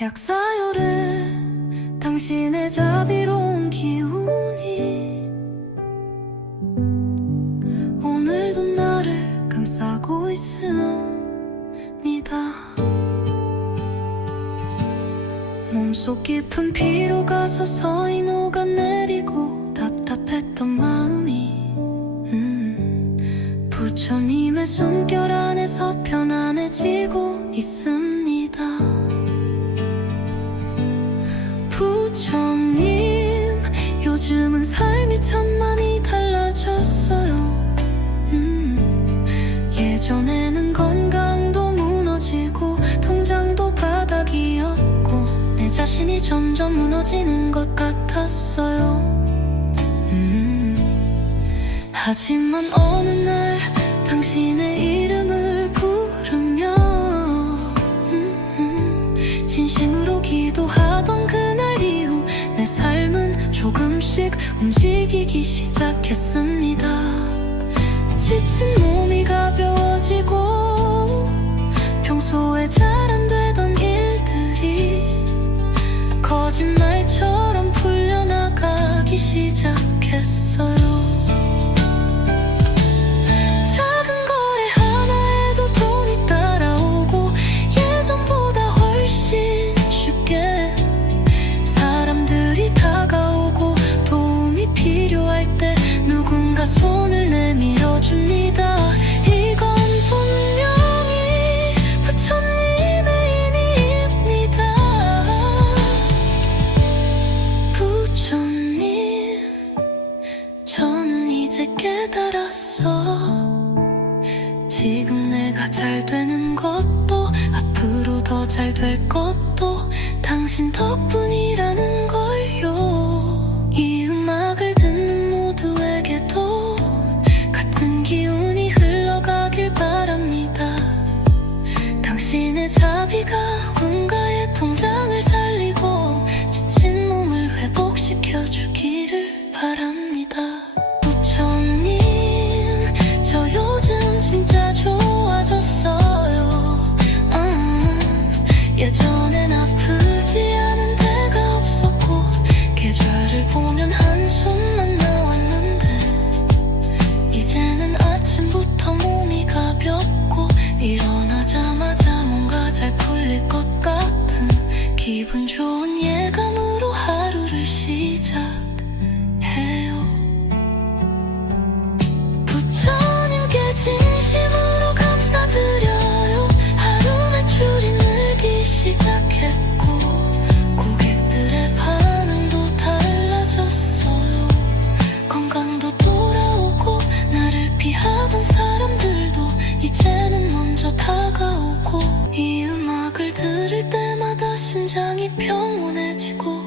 약사열에 당신의 자비로운 기운이 오늘도 나를 감싸고 있습니다. 몸속 깊은 피로가 서서히 녹아내리고 답답했던 마음이 부처님의 숨결 안에서 편안해지고 있습니다. 부처님, 요즘은 삶이 참 많이 달라졌어요. 예전에는 건강도 무너지고 통장도 바닥이었고 내 자신이 점점 무너지는 것 같았어요. 하지만 어느 날 당신의 이름을 부르며 진심으로 기도하던 그날 이후 내 삶은 조금씩 움직이기 시작했습니다. 지친 몸이 가벼워지고 평소에 잘 안 되던 일들이 거짓말처럼 풀려나가기 시작했어요. 작은 거래 하나에도 돈이 따라오고 예전보다 훨씬 쉽게 사람들이 다가오고 도움이 필요할 때 누군가 손을 내밀어줍니다. 이건 분명히 부처님의 인입니다. 부처님, 저는 이제 깨달았어. 지금 내가 잘 되는 것도 앞으로 더 잘 될 것도 당신 덕분이라는 걸요. 이 음악을 듣는 모두에게도 같은 기운이 흘러가길 바랍니다. 당신의 자비가 누군가의 통장을 살리고 지친 몸을 회복시켜 주기를 바랍니다. 부처님, 저 요즘 진짜 좋아졌어요. 예전엔 아프지 않은 데가 없었고 계좌를 보면 한숨만 나왔는데 이제는 아침부터 몸이 가볍고 일어나자마자 뭔가 잘 풀릴 것 같은 기분 좋은 예감으로 하루를 시작해요. 부처님께 진심으로 감사드려요. 하루 매출이 늘기 시작했고 고객들의 반응도 달라졌어요. 건강도 돌아오고 나를 피하던 사람들도 이제는 먼저 다가오고 이 음악을 들을 때마다 심장이 평온해지고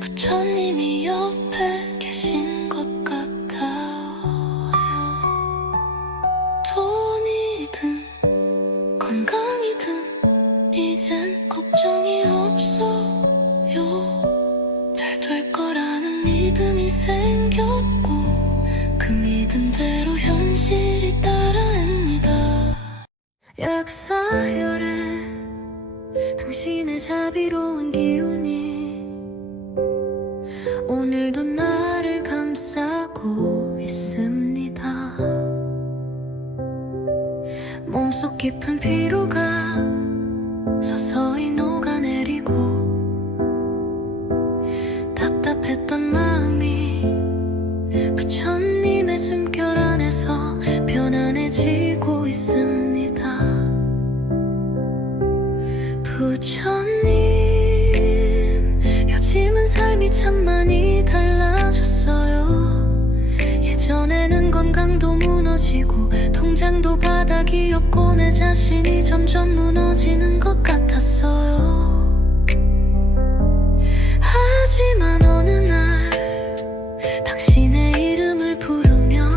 부처님이 옆에 계신 것 같아요. 돈이든 건강이든 이젠 걱정이 없어요. 잘 될 거라는 믿음이 생겼고 그 믿음대로 현실이 따라옵니다. 약사열에 당신의 자비로운 기운이 오늘도 나를 감싸고 있습니다. 몸속 깊은 피로가 서서히 녹아내리고 답답했던 마음이 부처님의 숨결 안에서 편안해지고 있습니다. 부처님, 요즘은 삶이 참 많이 달라졌어요. 예전에는 건강도 무너지고 통장도 바닥이었고 내 자신이 점점 무너지는 것 같았어요. 하지만 어느 날 당신의 이름을 부르며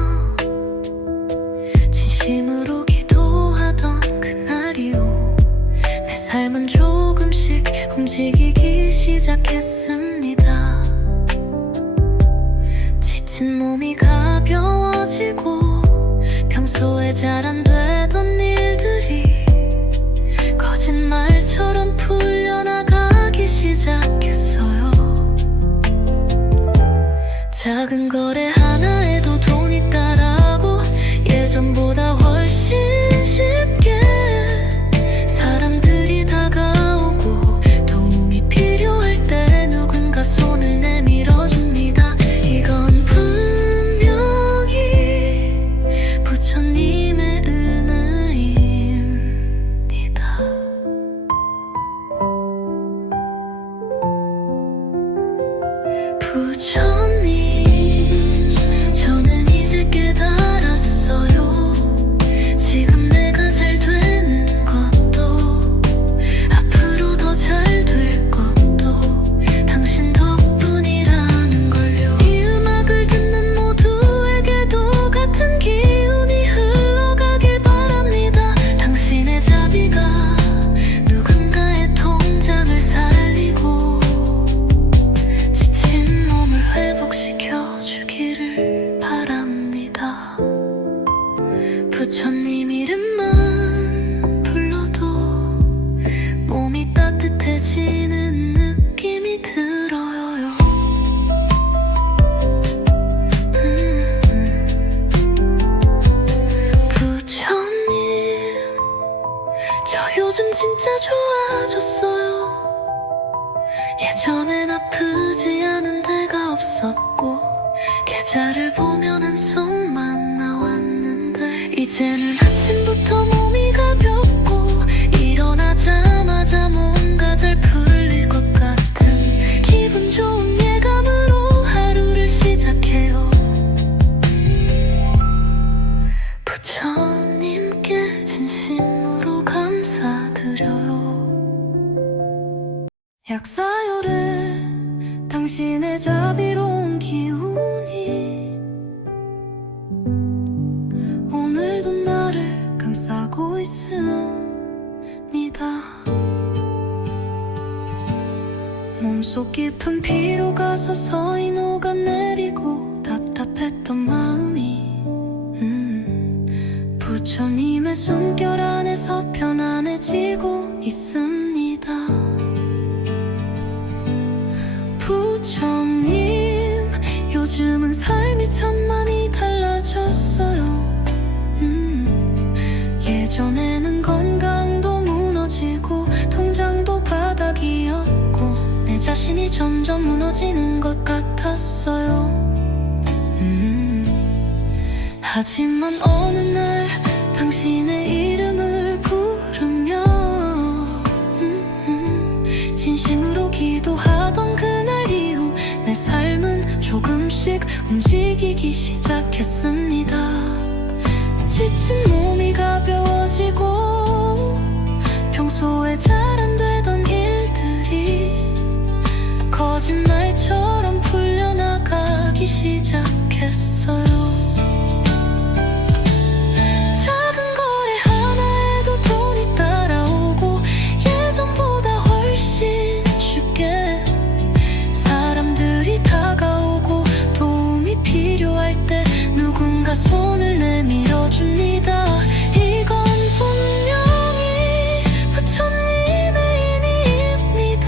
진심으로 기도하던 그날 이후 내 삶은 조금씩 움직이기 시작했습니다. 지친 몸이 가벼워지고 평소에 잘 안 되던 일들이 거짓말처럼 풀려나가기 작은 거래 하나에도 돈이 따라오고 예전보다 훨씬 쉽게 사람들이 다가오고 도움이 필요할 때 누군가 손을 내밀어줍니다. 이건 분명히 부처님의 은혜입니다. 부처님, 저는 이제 깨달았어요. 지금 내가 잘 되는 것도 앞으로 더 잘 될 것도 당신 덕분이라는 걸요. 이 음악을 듣는 모두에게도 같은 기운이 흘러가길 바랍니다. 당신의 자비가 누군가의 통장을 살리고 지친 몸을 회복시켜 주기를 바랍니다. 부처님 이름만 불러도 몸이 따뜻해지는 느낌이 들어요. 부처님, 저 요즘 진짜 좋아졌어요. 예전엔 아프지 않은 데가 없었고 계좌를 보면 한숨만 나왔는데 이제는 아침부터 몸이 가볍고 일어나자마자 뭔가 잘 풀릴 것 같은 기분 좋은 예감으로 하루를 시작해요. 부처님께 진심으로 감사드려요. 약사열에 당신의 자비로운 기운이 오늘도 나를 감싸고 있습니다. 몸속 깊은 피로가 서서히 녹아내리고 답답했던 마음이 부처님의 숨결 안에서 편안해지고 있습니다. 부처님, 요즘은 삶이 참 많이 달라졌어요. 예전에는 건강도 무너지고 통장도 바닥이었고 내 자신이 점점 무너지는 것 같았어요. 하지만 어느 날 당신의 이름을 부르며 진심으로 기도하던 그날 이후 내 삶은 조금씩 움직이기 시작했습니다. 지친 몸이 가벼워지고 평소에 잘 안 되던 일들이 거짓말처럼 풀려나가기 시작했어요. 작은 거래 하나에도 돈이 따라오고 예전보다 훨씬 쉽게 사람들이 다가오고 도움이 필요할 때 누군가 손을 내밀어줍니다. 이건 분명히 부처님의 인입니다.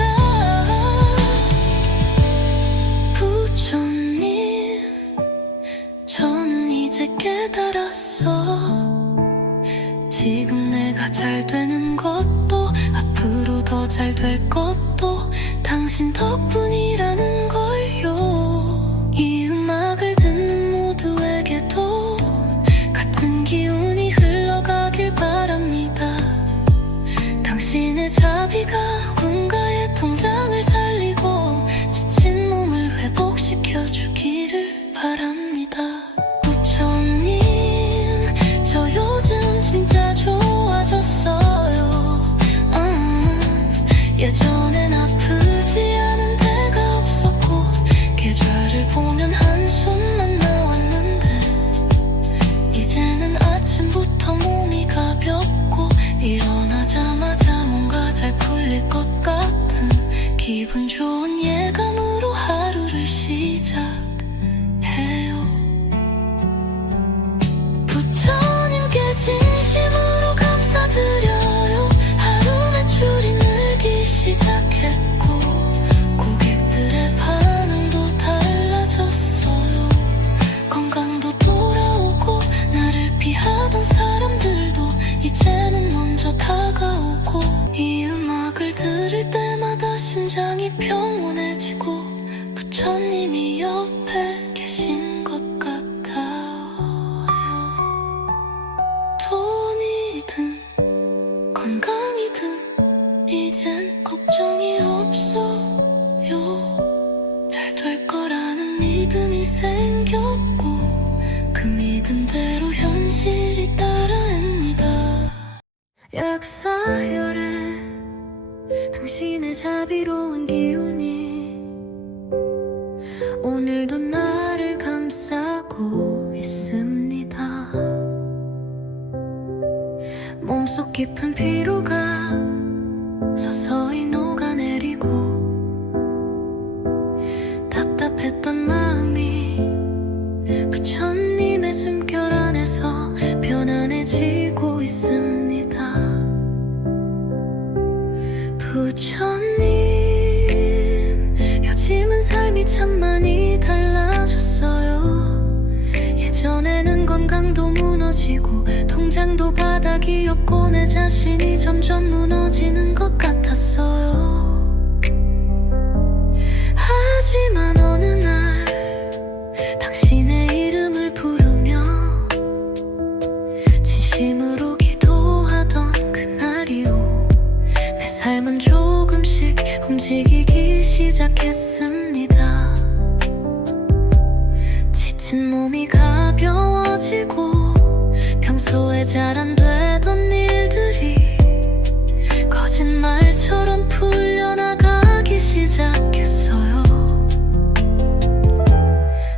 부처님, 저는 이제 깨달았어. 지금 내가 잘 되는 것도 앞으로 더 잘 될 것도 당신 덕분이라는 걸요. 이 음악을 듣는 모두에게도 같은 기운이 흘러가길 바랍니다. 당신의 자비가 누군가의 통장을 살리고 지친 몸을 회복시켜 주기를 바랍니다. 부처님, 저 요즘 진짜 좋아졌어요. 예전엔 아프지 않은 데가 없었고 계좌를 보면 한숨만 나왔는데 이제는 아침부터 몸이 가볍고 일어나자마자 뭔가 잘 풀릴 것 같은 기분 좋은 예감으로 하루를 시작해요. 부처님께 진심으로 감사드려요. 하루 매출이 늘기 시작했고 고객들의 반응도 달라졌어요. 심장이 평온해지고 부처님이 옆에 계신 것 같아요. 돈이든 건강이든 이젠 걱정이 없어요. 잘 될 거라는 믿음이 생겼고 그 믿음대로 현실이 따라합니다. 약사혈에 당신의 자비로운 기운이 오늘도 나를 감싸고 있습니다. 몸속 깊은 피로가 서서히 녹아내리고 답답했던 마음이 부처님의 숨결 안에서 편안해지고 있습니다. 부처님, 요즘은 삶이 참 많이 달라졌어요. 예전에는 건강도 무너지고 통장도 바닥이었고 내 자신이 점점 무너지는 것 같았어요. 하지만 어느 날 당신의 이름을 부르며 진심으로 기도하던 그날 이후 내 삶은 조금씩 움직이기 시작했습니다. 지친 몸이 가벼워지고 평소에 잘 안 되던 일들이 거짓말처럼 풀려나가기 시작했어요.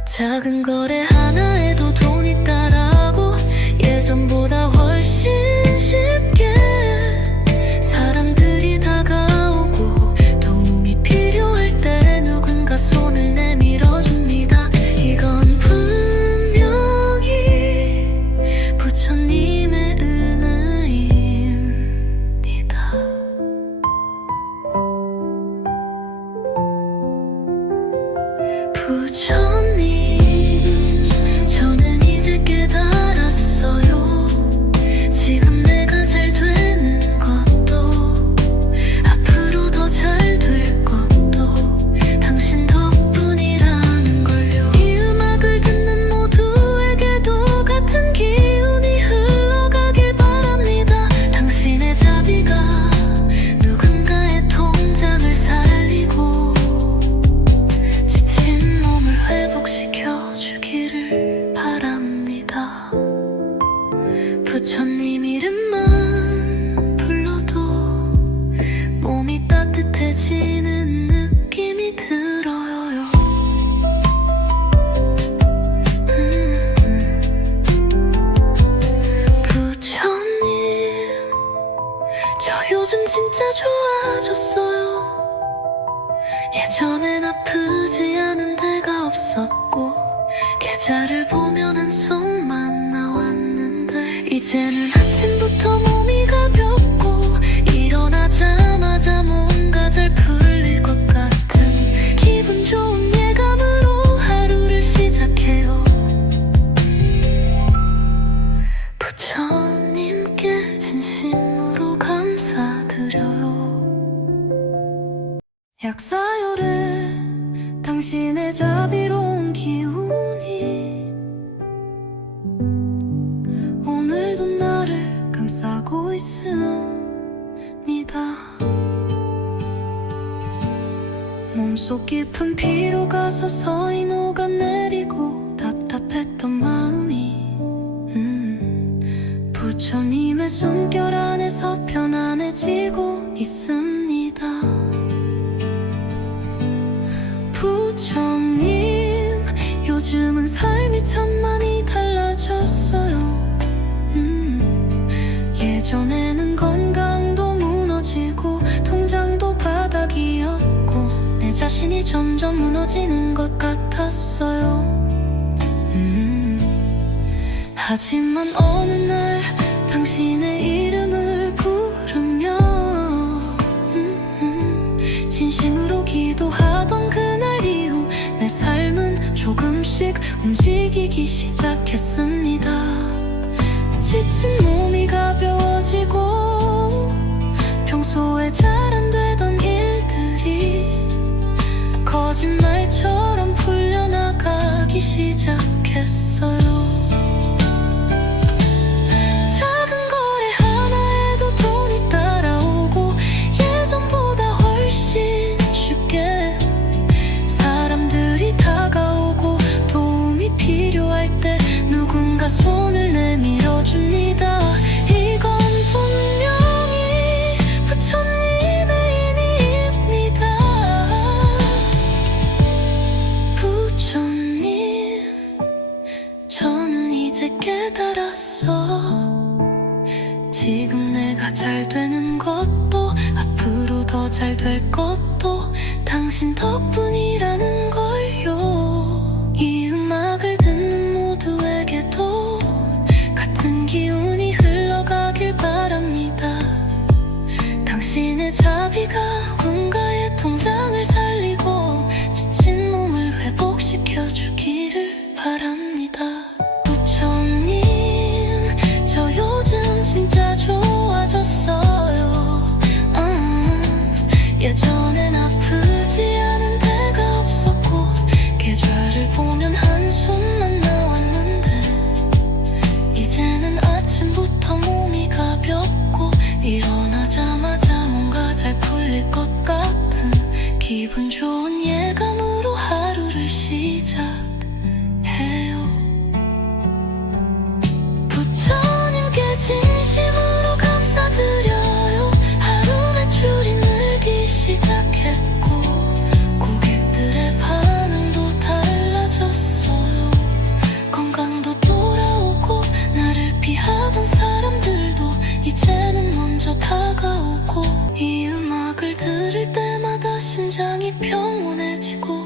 작은 거래 하나에도 돈이 따라고 예전보다 훨씬 쉽게 사람들이 다가오고 도움이 필요할 때 누군가 손을 내밀어줍니다. 이건 분명히 부처님의 은혜입니다. 부처님, 저는 이제 깨달았어요. 지금 내가 잘 되는 것도 앞으로 더 잘 될 것도 당신 덕분이라는 걸요. 이 음악을 듣는 모두에게도 같은 기운이 흘러가길 바랍니다. 당신의 자비가 누군가의 통장을 살리고 지친 몸을 회복시켜 주기를 바랍니다. 부처님 이름만 불러도 몸이 따뜻해지는 느낌이 들어요. 부처님, 저 요즘 진짜 좋아졌어요. 예전엔 아프지 않은 데가 없었고 계좌를 보면 한숨만 나왔는데 이제는 아침부터 몸이 가볍고 일어나자마자 뭔가 잘 풀릴 것 같은 기분 좋은 예감으로 하루를 시작해요. 부처님께 진심으로 감사드려요. 약사열에 당신의 자비로운 기운이 오늘도 나를 감싸고 있습니다. 몸속 깊은 피로가 서서히 녹아내리고 답답했던 마음이 부처님의 숨결 안에서 편안해지고 있습니다. 부처님, 요즘은 삶이 참 많이 달라졌어요. 예전에는 건강도 무너지고 통장도 바닥이었고 내 자신이 점점 무너지는 것 같았어요. 하지만 어느 날 당신의 이름을 부르며 진심으로 기도하던 그날 이후 내 삶은 조금씩 움직이기 시작했습니다. 지친 몸이 가벼워지고 평소에 잘 안 되던 일들이 당신 덕분이라는 걸요. 이 음악을 듣는 모두에게도 같은 기운이 흘러가길 바랍니다. 당신의 자비가 누군가의 통장을 살리고 지친 몸을 회복시켜 주기를 바랍니다. 부처님, 저 요즘 진짜 좋아졌어요. 예전엔 아프지 않은 데가 없었고 계좌를 보면 한숨만 나왔는데 이제는 아침부터 몸이 가볍고 일어나자마자 뭔가 잘 풀릴 것 같은 기분 좋은 예감으로 하루를 시작해요. 부처님께 진심으로 감사드려요. 하루 매출이 늘기 시작했고 고객들의 반응도 달라졌어요. 건강도 돌아오고 나를 피하던 사람들도 이제는 먼저 다가오고 이 음악을 들을 때마다 심장이 평온해지고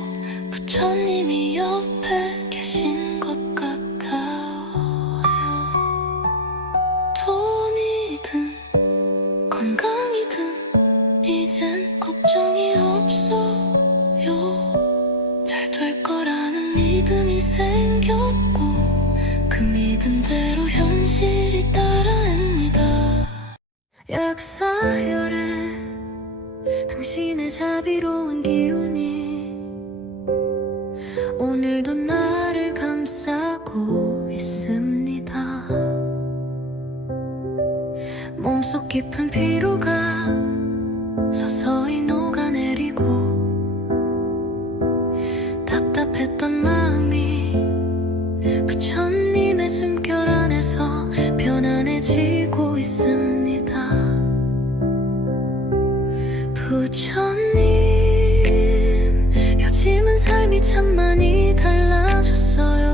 부처님이 옆에 계신 것 같아요. 돈이든 건강이든 이젠 걱정이 없어요. 잘 될 거라는 믿음이 생겼고 그 믿음대로 현실이 따라합니다. 약사혈에 당신의 자비로운 기운이 오늘도 나를 감싸고 있습니다. 몸속 깊은 피로가 서서히 녹아내리고 답답했던 마음이 부처님의 숨결 안에서 편안해지고 있습니다. 부처님, 요즘은 삶이 참 많이 달라졌어요.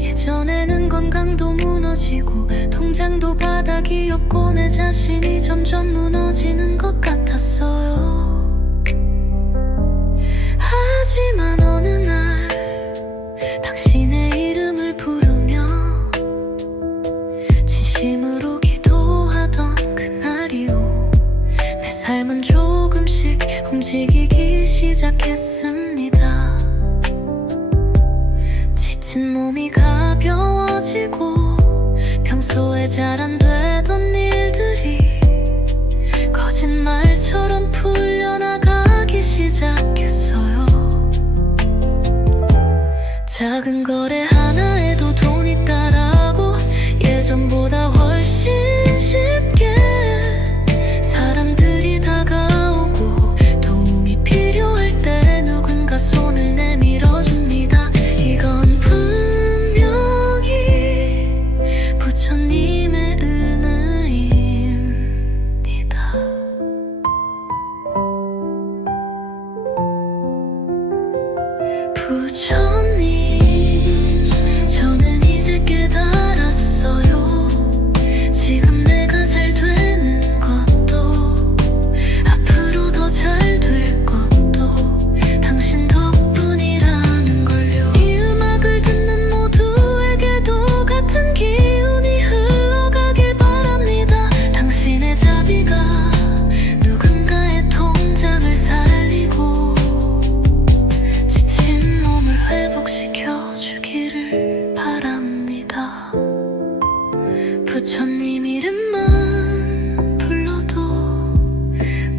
예전에는 건강도 무너지고 통장도 바닥이었고 내 자신이 점점 무너지는 것 같았어요. 하지만 어느 날 당신의 이름을 부르며 진심으로 기도하던 그날 이후 내 삶은 조금씩 움직이기 시작했습니다. 지친 몸이 가벼워지고 평소에 잘 안 되던 일들이 거짓말처럼 풀려나가기 시작했어요. 작은 거래 하나에도 돈이 따라고 예전보다 훨씬 쉽게 사람들이 다가오고 도움이 필요할 때 누군가 손을 내밀어줍니다. 이건 분명히 부처님의 은혜입니다. 부처님, 저는 이제 깨달았어요. 지금 내가 잘 되는 것도 앞으로 더 잘 될 것도 당신 덕분이라는 걸요. 이 음악을 듣는 모두에게도 같은 기운이 흘러가길 바랍니다. 당신의 자비가 누군가의 통장을 살리고 지친 몸을 회복시켜 주기를 바랍니다. 부처님 이름만 불러도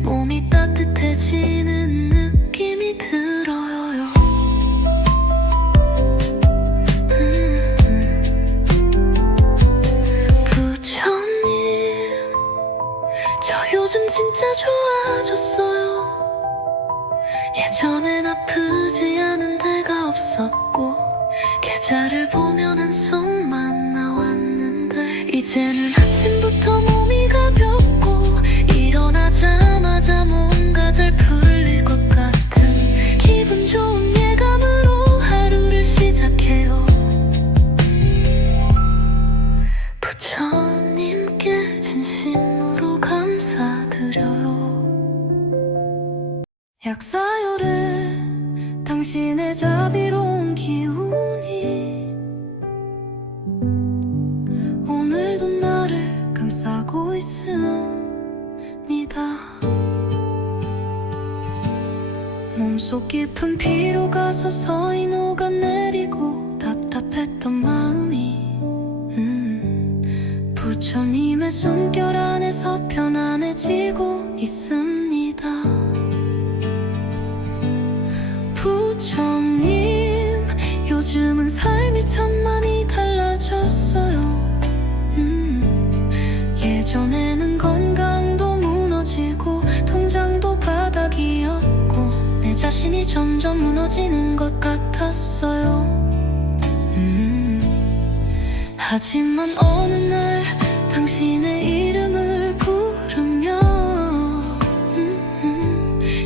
몸이 따뜻해지는 느낌이 들어요. 부처님, 저 요즘 진짜 좋아졌어요. 예전엔 아프지 않은 데가 없었고 계좌를 보면 한숨만 나왔는데 이제는 아침부터 몸이 가볍고 일어나자마자 뭔가 잘 풀릴 것 같은 기분 좋은 예감으로 하루를 시작해요. 부처님께 진심으로 감사드려요. 약사열에 당신의 자비로운 기운이 오늘도 나를 감싸고 있습니다. 몸속 깊은 피로가 서서히 녹아내리고 답답했던 마음이 부처님의 숨결 안에서 편안해지고 있습니다. 부처님, 요즘은 삶이 참 많이 달라졌어요. 예전에는 건강도 무너지고 통장도 바닥이었고 내 자신이 점점 무너지는 것 같았어요. 하지만 어느 날 당신의 이름을 부르며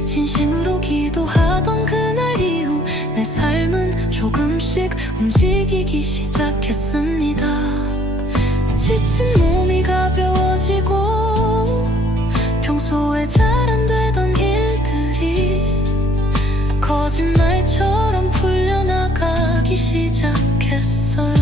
진심으로 기도하던 그날 이후 내 삶은 조금씩 움직이기 시작했습니다. 지친 몸이 가벼워지고 평소에 잘 안 되던 일들이 거짓말처럼 풀려나가기 시작했어요.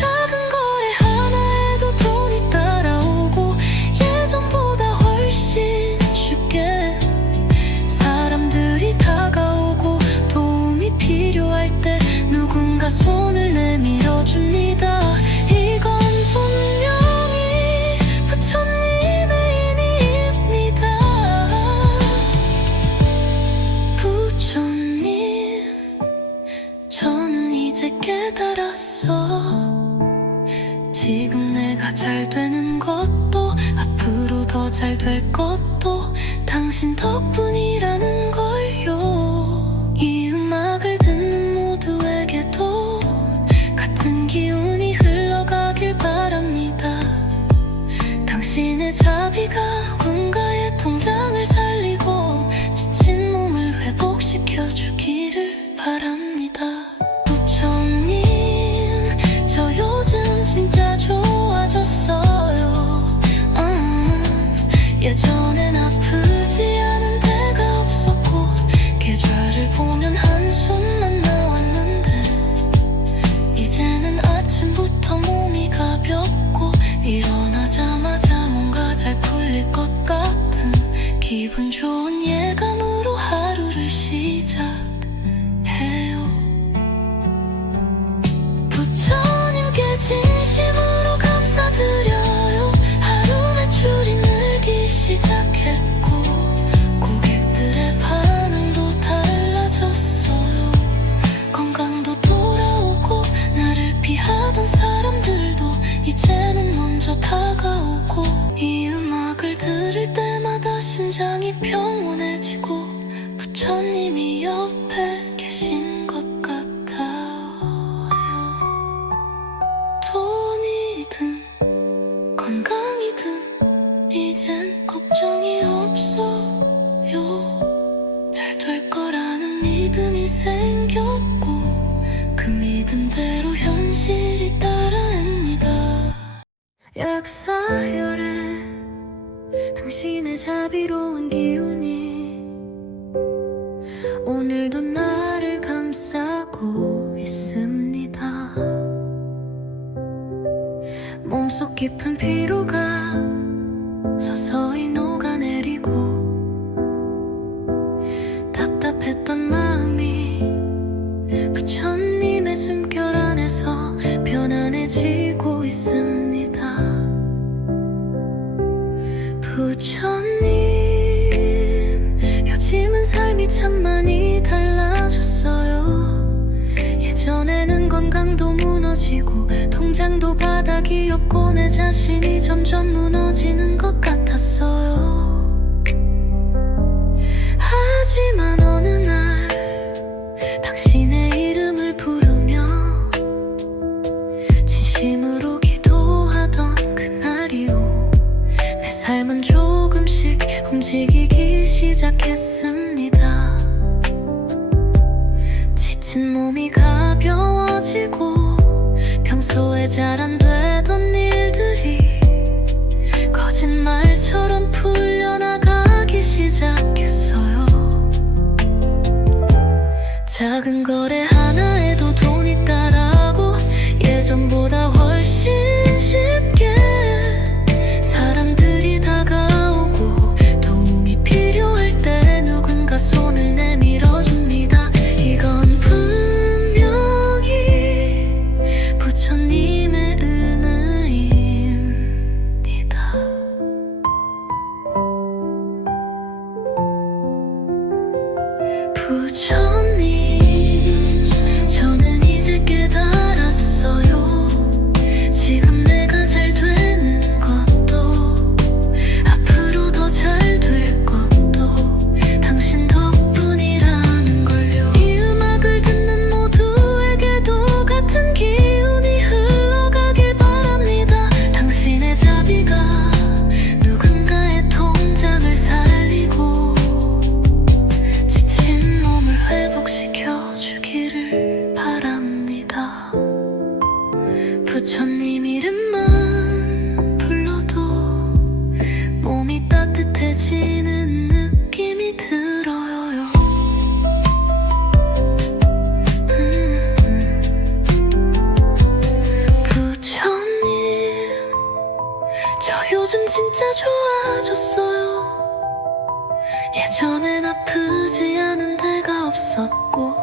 작은 거래 하나에도 돈이 따라오고 예전보다 훨씬 쉽게 사람들이 다가오고 도움이 필요할 때 누군가 손을 내밀어줍니다. 이건 분명히 부처님의 인입니다. 부처님, 저는 이제 깨달았어. 지금 내가 잘 되는 것도 앞으로 더 잘 될 것도 당신 덕분이라는 걸요. 이 음악을 듣는 모두에게도 같은 기운이 흘러가길 바랍니다. 당신의 자비가 누군가의 통장을 살리고 지친 몸을 회복시켜 주기를 바랍니다. 부처님, 저 요즘 진짜 좋아졌어요. 예전엔 아프지 않은 데가 없었고 계좌를 보면 한숨만 나왔는데 이제는 아침부터 몸이 가볍고 일어나자마자 뭔가 잘 풀릴 것 같은 기분 좋은 예감으로 하루를 시작해요. 부처님께 진심으로 감사드려요. 하루 매출이 늘기 시작했고 고객들의 반응도 달라졌어요. 건강도 돌아오고 나를 피하던 사람들도 이제는 먼저 다가오고 이 음악을 들을 때마다 심장이 평온해지고 부처님이 옆에 계신 것 같아요. 돈이든 건강이든 이젠 걱정이 없어요. 잘 될 거라는 믿음이 생겼고 그 믿음대로 현실이 따라옵니다. 약사열에 당신의 자비로운 기운이 오늘도 나를 감싸고 있습니다. 몸속 깊은 피로가 서서히 녹아내리고 답답했던 마음이 부처님의 숨결 안에서 편안해지고 있습니다. 부처님, 요즘은 삶이 참 많이 달라졌어요. 예전에는 건강도 무너지고 통장도 바닥이었고 내 자신이 점점 무너지는 것 같았어요. 하지만 어느 날 당신의 이름을 부르며 진심으로 기도하던 그날 이후 내 삶은 조금씩 움직이기 시작했습니다. 지친 몸이 가벼워지고 평소에 잘 안 되던 일들이 거짓말처럼 풀려나가기 시작했어요. 부처님, 저는 이제 깨달았어요. 지금 내가 잘 되는 것도, 앞으로 더 잘 될 것도 당신 덕분이라는 걸요. 이 음악을 듣는 모두에게도 같은 기운이 흘러가길 바랍니다. 당신의 자비가 누군가의 통장을 살리고 지친 몸을 회복시켜 주기를 바랍니다. 부처님 이름만 불러도 몸이 따뜻해지는 느낌이 들어요. 부처님, 저 요즘 진짜 좋아졌어요. 예전엔 아프지 않은 데가 없었고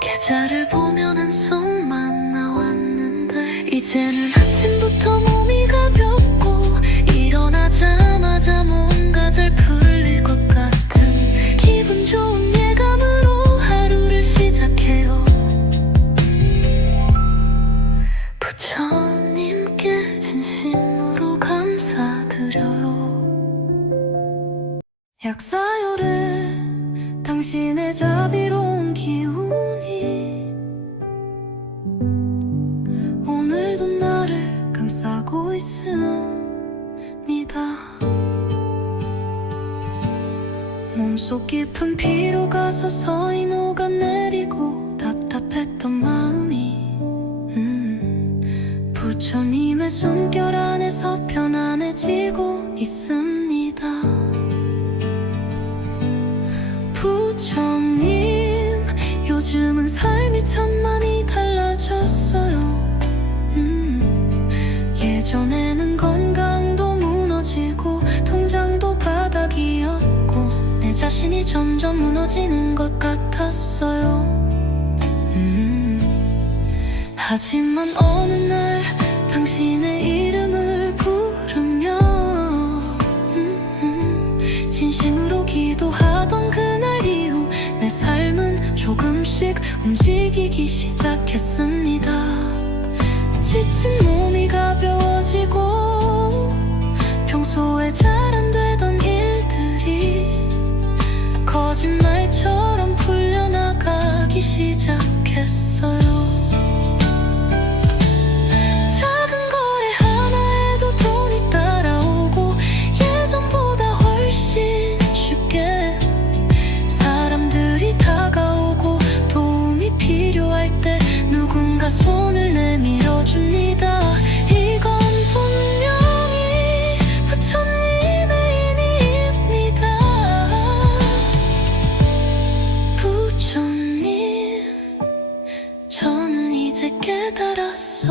계좌를 보면 한숨만 나왔는데 이제는 아침부터 몸이 가볍고 일어나자마자 뭔가 잘 풀릴 것 같은 기분 좋은 예감으로 하루를 시작해요. 부처님께 진심으로 감사드려요. 약사열에 당신의 자비로운 기운이 오늘도 나를 감싸고 있습니다. 몸속 깊은 피로가 서서히 녹아내리고 답답했던 마음이 부처님의 숨결 안에서 편안해지고 있습니다. 부처님, 요즘은 삶이 참 많이 달라졌어요. 예전에는 건강도 무너지고 통장도 바닥이었고 내 자신이 점점 무너지는 것 같았어요. 하지만 어느 날 당신의 이름을 부르며 진심으로 기도하던 그날 이후 내 삶은 조금씩 움직이기 시작했습니다. 지친 몸이 가벼워지고 평소에 잘 안 되던 일들이 거짓말처럼 풀려나가기 시작했어요. 작은 거래 하나에도 돈이 따라오고 예전보다 훨씬 쉽게 사람들이 다가오고 도움이 필요할 때 누군가 손을 내밀어줍니다. 이건 분명히 부처님의 인입니다. 부처님, 저는 이제 깨달았어.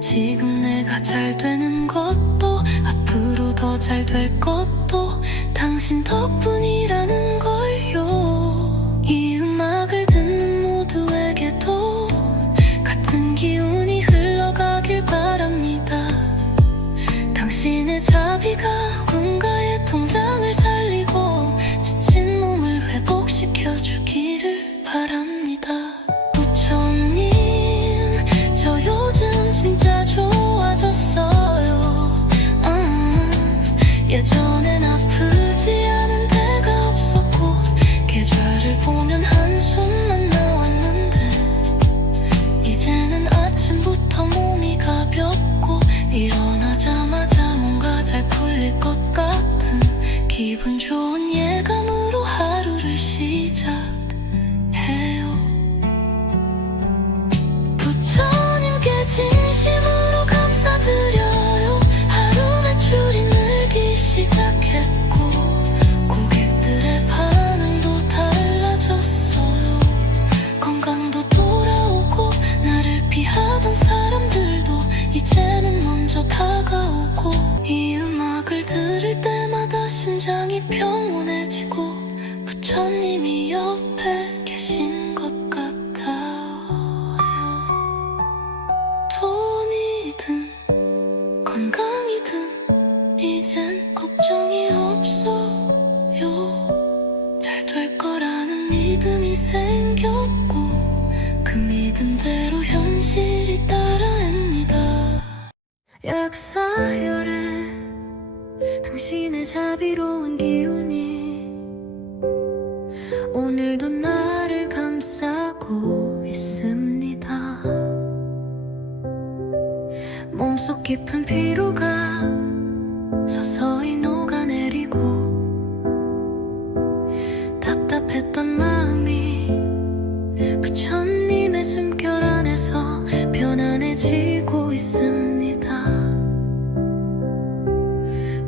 지금 내가 잘 되는 것도 앞으로 더 잘 될 것도 당신 덕분이라는 걸요. 이 음악을 듣는 모두에게도 같은 기운이 흘러가길 바랍니다. 당신의 자비가 누군가의 통장을 살리고 지친 몸을 회복시켜 주기를 바랍니다. 부처님, 저 요즘 진짜 좋아졌어요. 예전엔 아프지 않은 데가 없었고 계좌를 보면 한숨만 나왔는데 이제는 아침부터 몸이 가볍고 일어나자마자 뭔가 잘 풀릴 것 같은 기분 좋은 예감으로 하루를 시작해요. 부처님께 진심으로 감사드려요. 하루 매출이 늘기 시작했고 고객들의 반응도 달라졌어요. 건강도 돌아오고 나를 피하던 사람들도 이제는 먼저 다가오고 이 음악을 들을 때마다 심장이 평온해져 생겼고 그 믿음대로 현실이 따라합니다. 약사혈에 당신의 자비로운 기운이 오늘도 나를 감싸고 있습니다. 몸속 깊은 피로가 서서히 녹아내리고 답답했던 마음이 부처님의 숨결 안에서 편안해지고 있습니다.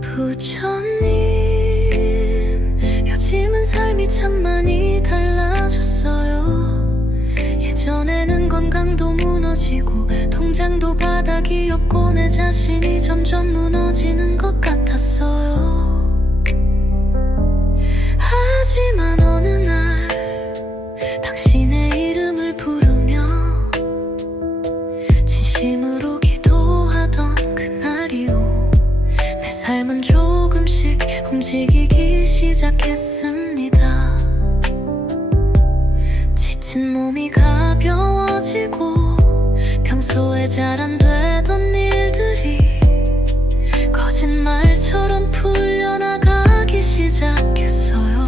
부처님, 요즘은 삶이 참 많이 달라졌어요. 예전에는 건강도 무너지고 통장도 바닥이었고 내 자신이 점점 무너지는 것 같았어요. 하지만 어느 날 당신의 이름을 부르며 진심으로 기도하던 그날 이후 내 삶은 조금씩 움직이기 시작했습니다. 지친 몸이 가벼워지고 평소에 잘 안 되던 일들이 거짓말처럼 풀려나가기 시작했어요.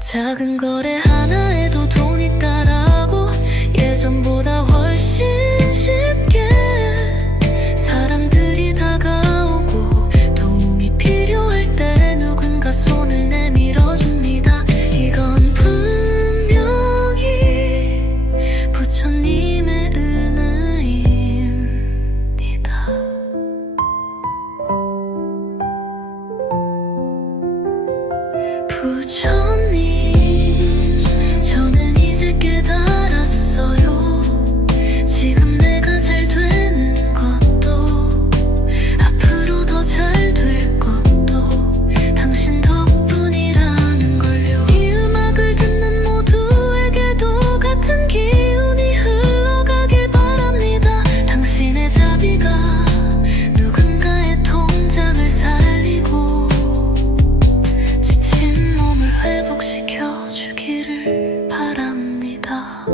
작은 거래 하나에도 돈이 따라고 예전보다 훨씬 쉽게 사람들이 다가오고 도움이 필요할 때 누군가 손을 내밀어줍니다. 이건 분명히 부처님의 은혜입니다. 부처님, 저는 이제 깨달았어요. 지금 내가 잘 되는 것도 앞으로 더 잘 될 것도 당신 덕분이라는 걸요. 이 음악을 듣는 모두에게도 같은 기운이 흘러가길 바랍니다. 당신의 자비가 누군가의 통장을 살리고 지친 몸을 회복시켜 주기를 바랍니다.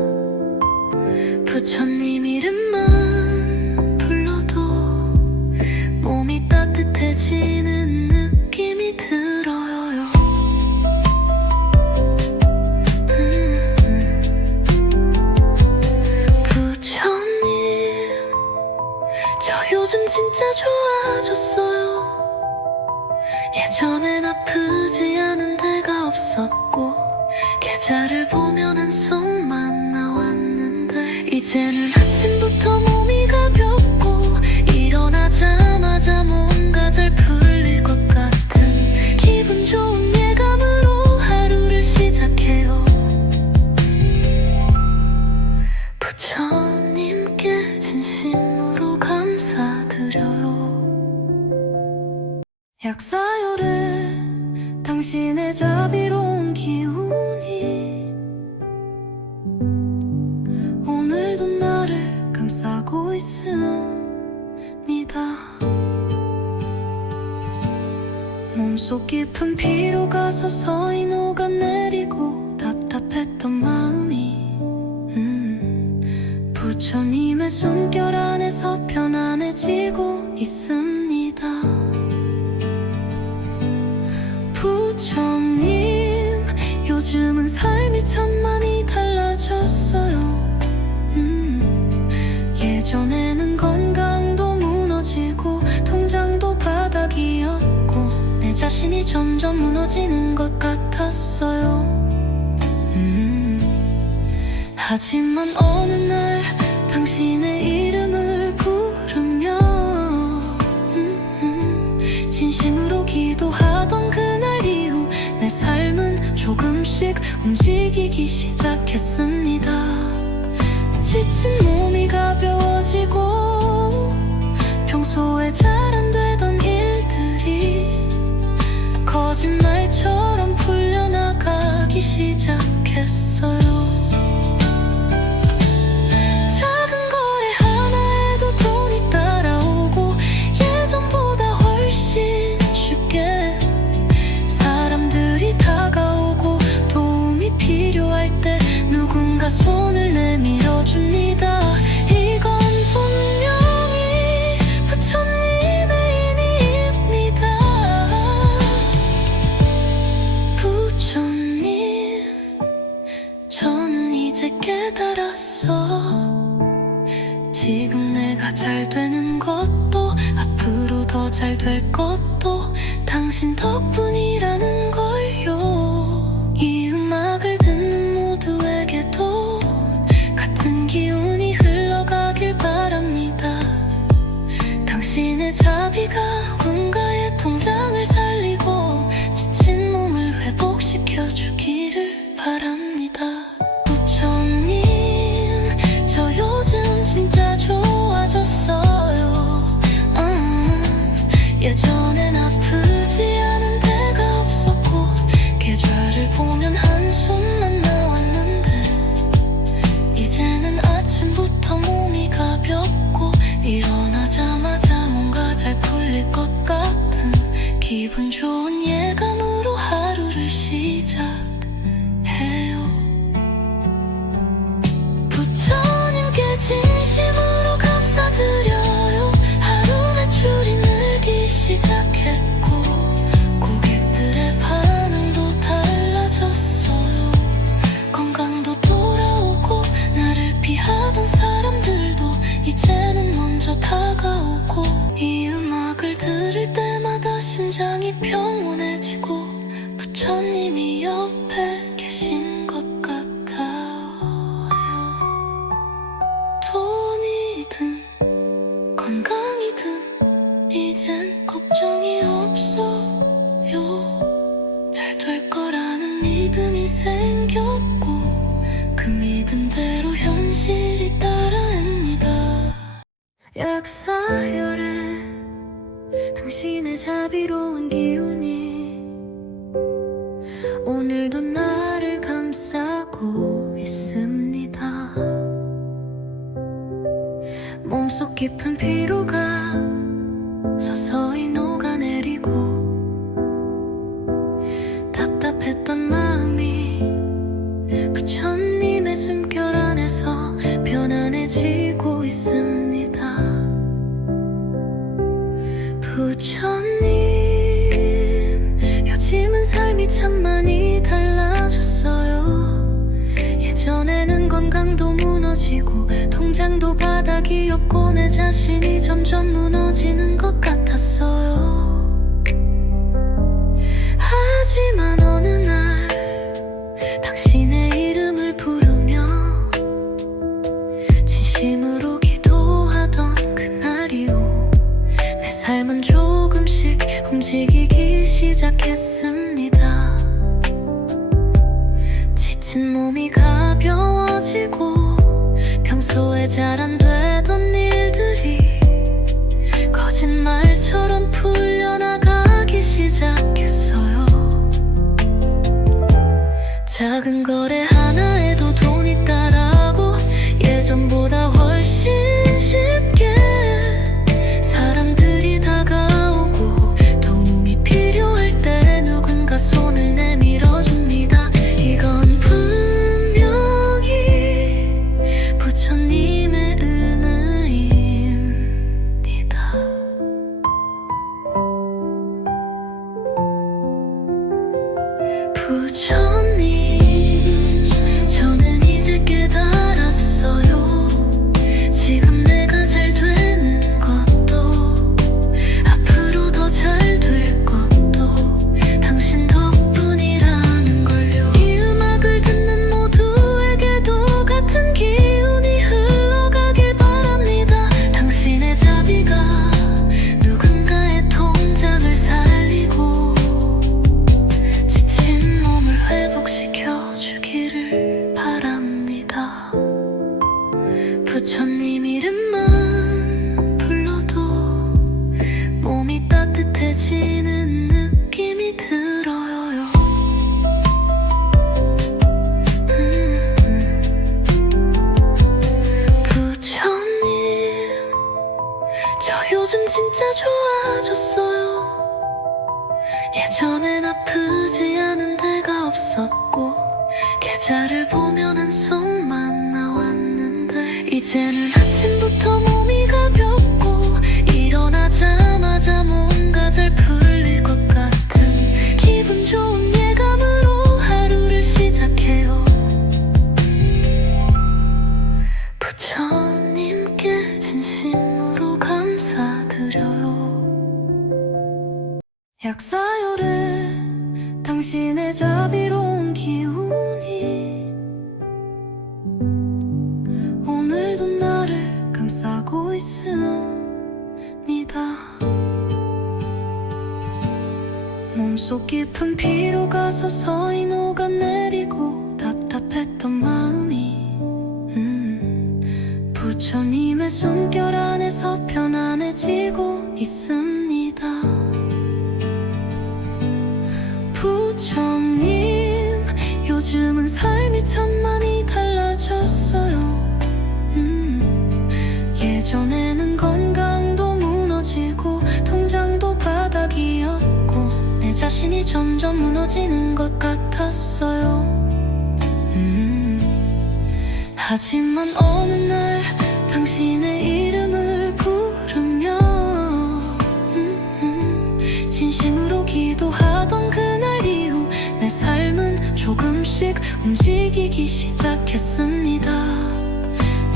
부처님 이름만 불러도 몸이 따뜻해지는 느낌이 들어요. 부처님, 저 요즘 진짜 좋아졌어요. 예전엔 아프지 않은 데가 없었고 계좌를 보면 한숨만 나왔는데 이제는 아침부터 몸이 가볍고 일어나자마자 뭔가 잘 풀릴 것 같은 기분 좋은 예감으로 하루를 시작해요. 부처님께 진심으로 감사드려요. 약사열에 당신의 자비로운 기운이 오늘도 나를 감싸고 있습니다. 몸속 깊은 피로가 서서히 녹아내리고 답답했던 마음이 부처님의 숨결 안에서 편안해지고 있습니다. 부처님, 요즘은 삶이 참 많이 달라졌어요. 예전에는 건강도 무너지고 통장도 바닥이었고 내 자신이 점점 무너지는 것 같았어요. 하지만 어느 날 당신의 이름을 부르며 진심으로 기도하던 그날 이후 내 삶은 조금씩 움직이기 시작했습니다. 지친 몸이 가벼워지고 평소에 잘 안 되던 일들이 거짓말처럼 풀려나가기 시작했어요. 작은 거래 하나에도 돈이 따라오고 예전보다 훨씬 쉽게 사람들이 다가오고 돈 누군가 손을 내밀어줍니다. 이건 분명히 부처님의 인입니다. 부처님, 저는 이제 깨달았어. 지금 내가 잘 되는 것도 앞으로 더 잘 될 것도 당신 덕분이라는 걸요. 이 음악을 듣는 모두에게도 같은 기운이 흘러가길 바랍니다. 당신의 자비가 누군가의 통장을 살리고 지친 몸을 회복시켜 주기를 바랍니다. 부처님, 저 요즘 진짜 좋아졌어요. 예전엔 아프지 않은 데가 없었고 계좌를 보면 한숨만 나왔는데 이제는 아침부터 몸이 가볍고 일어나자마자 뭔가 잘 풀릴 것 같은 기분 좋은 예감으로 하루를 시작해요. 부처님께 진심으로 감사드려요. 하루 매출이 늘기 시작했고 고객들의 반응도 달라졌어요. 건강도 돌아오고 나를 피하던 사람들도 이제는 먼저 다가오고 이 음악을 들을 때마다 심장이 평온해지고 부처님이 옆에 계신 것 같아요. 돈이든 건강이든 이젠 걱정이 없어요. 잘 될 거라는 믿음이 생겼고 그 믿음대로 현실이 따라옵니다. 약사혈에 당신의 자비로운 기운이 오늘도 나를 감싸고 있습니다. 몸속 깊은 피로가 서서히 녹아내리고 답답했던 마음이 부처님의 숨결 안에서 편안해지고 있습니다. 부처님, 요즘은 삶이 참 많이 달라졌어요. 예전에는 건강도 무너지고 통장도 바닥이었고 내 자신이 점점 무너지는 것 같았어요. 하지만 어느 날 당신의 이름을 부르며 진심으로 기도하던 그날 이후 내 삶은 조금씩 움직이기 시작했습니다. 지친 몸이 가벼워지고 평소에 잘 안 되던 일들이 거짓말처럼 풀려나가기 시작했어요. 작은 거래 하나에도 돈이 따라고 예전보다 훨씬 쉽게 사람들이 다가오고 도움이 필요할 때 누군가 손을 내밀어줍니다. 이건 분명히 부처님의 은혜입니다. 부처님, 저는 이제 깨달았어요. 지금 내가 잘 되는 것도 앞으로 더 잘 될 것도 당신 덕분이라는 걸요. 이 음악을 듣는 모두에게도 같은 기운이 흘러가길 바랍니다. 당신의 자비가 누군가의 통장을 살리고 지친 몸을 회복시켜 주기를 바랍니다. 부처님 이름만 불러도 몸이 따뜻해지는 느낌이 들어요. 부처님, 저 요즘 진짜 좋아졌어요. 예전엔 아프지 않은 데가 없었고 계좌를 보면 한숨만 이제는 아침부터 몸이 가볍고 일어나자마자 뭔가 잘 풀릴 것 같은 기분 좋은 예감으로 하루를 시작해요. 부처님께 진심으로 감사드려요. 약사열에 당신의 자비로운 기운이 오늘도 나를 감싸고 있습니다. 몸속 깊은 피로가 서서히 녹아내리고 답답했던 마음이 부처님의 숨결 안에서 편안해지고 있습니다. 부처님, 요즘은 삶이 참 많이 달라졌어요. 예전에는 건강도 무너지고 통장도 바닥이었고 내 자신이 점점 무너지는 것 같았어요. 하지만 어느 날 당신의 이름을 부르며 진심으로 기도하던 그날 이후 내 삶은 조금씩 움직이기 시작했습니다.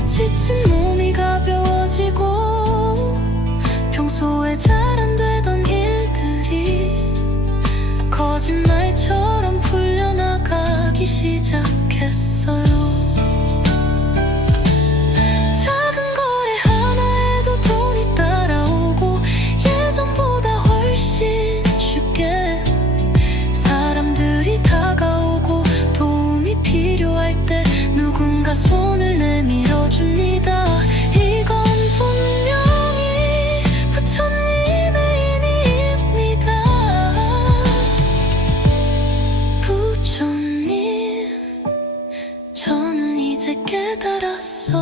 지친 몸이 가벼워지고 평소에 잘 안 되던 일들이 거짓말처럼 풀려나가기 시작했어요. 작은 거래 하나에도 돈이 따라오고 예전보다 훨씬 쉽게 사람들이 다가오고 도움이 필요할 때 누군가 손을 내밀어줍니다. 이건 분명히 부처님의 인입니다. 부처님, 저는 이제 깨달았어.